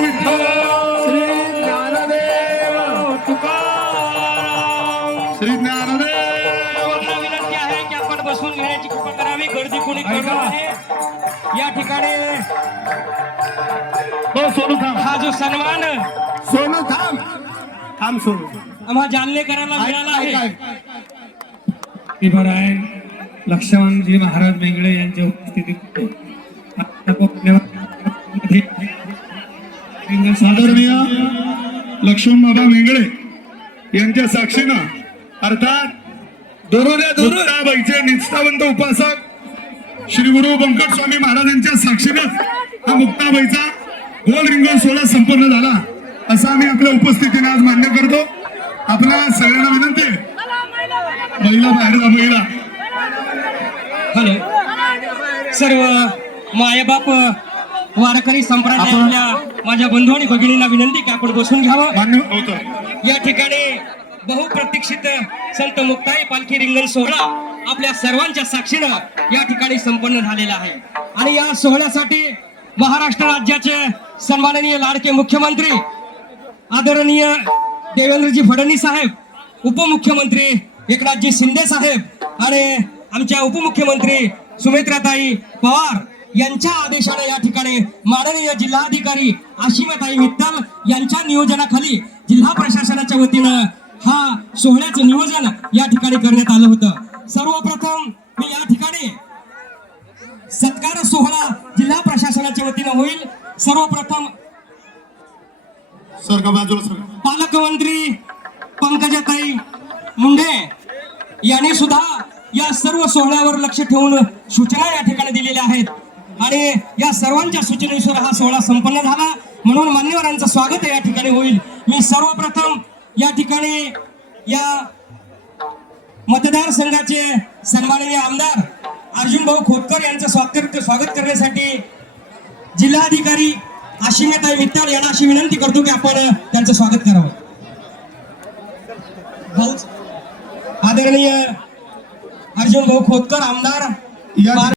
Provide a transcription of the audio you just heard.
विठ्ठल श्री ज्ञानदेव तुकाराम श्री ज्ञानदेव विनंती आहे की आपण बसून घेण्याची कृपा करावी. गर्दी कोणी करू नये. या ठिकाणी हो सोनू थांब हा जो सन्मान सोनू थांब थांब सोनू आम्हा जालनेकरांना मिळाला आहे. नारायण लक्ष्मणजी महाराज मेंगळे यांच्या उपस्थितीत आदरणीय लक्ष्मण बाबा मेंगळे यांच्या साक्षीनं अर्थात मुक्ताबाईचे निष्ठावंत उपासक श्री गुरु बंकट स्वामी महाराजांच्या साक्षीनं हा मुक्ताबाईचा गोल रिंगण सोहळा संपन्न झाला असं आम्ही आपल्या उपस्थितीने आज मान्य करतो. आपल्या सगळ्यांना विनंती आहे, महिला बाहेर जा महिला. हॅलो सर्व मायबाप वारकरी संप्रदायातल्या माझ्या बंधू आणि भगिनींना विनंती की आपण बसून घ्यावं. मान्य होतं. या ठिकाणी बहुप्रतीक्षित संत मुक्ताई पालखी रिंगण सोहळा आपल्या सर्वांच्या साक्षीनं या ठिकाणी संपन्न झालेला आहे. आणि या सोहळ्यासाठी महाराष्ट्र राज्याचे सन्माननीय लाडके मुख्यमंत्री आदरणीय देवेंद्रजी फडणवीस साहेब, उपमुख्यमंत्री एकनाथजी शिंदे साहेब आणि आमच्या उपमुख्यमंत्री सुमित्राताई पवार यांच्या आदेशाने या ठिकाणी माननीय जिल्हाधिकारी आशिमाताई मित्तल यांच्या नियोजनाखाली जिल्हा प्रशासनाच्या वतीनं हा सोहळ्याचं नियोजन या ठिकाणी करण्यात आलं होतं. सर्वप्रथम मी या ठिकाणी सत्कार सोहळा जिल्हा प्रशासनाच्या वतीनं होईल. सर्वप्रथम सर का बाजूला सर. पालकमंत्री पंकजाताई मुंडे यांनी सुद्धा या सर्व सोहळ्यावर लक्ष ठेवून सूचना या ठिकाणी दिलेल्या आहेत आणि या सर्वांच्या सूचनेनुसार हा सोहळा संपन्न झाला. म्हणून मान्यवरांचं स्वागत या ठिकाणी होईल. मी सर्वप्रथम या ठिकाणी या मतदारसंघाचे सन्माननीय आमदार अर्जुन भाऊ खोतकर यांचं स्वागत करण्यासाठी जिल्हाधिकारी आशिमाताई मित्तल यांना अशी विनंती करतो की आपण त्यांचं स्वागत करावं. आदरणीय अर्जुन भाऊ खोतकर आमदार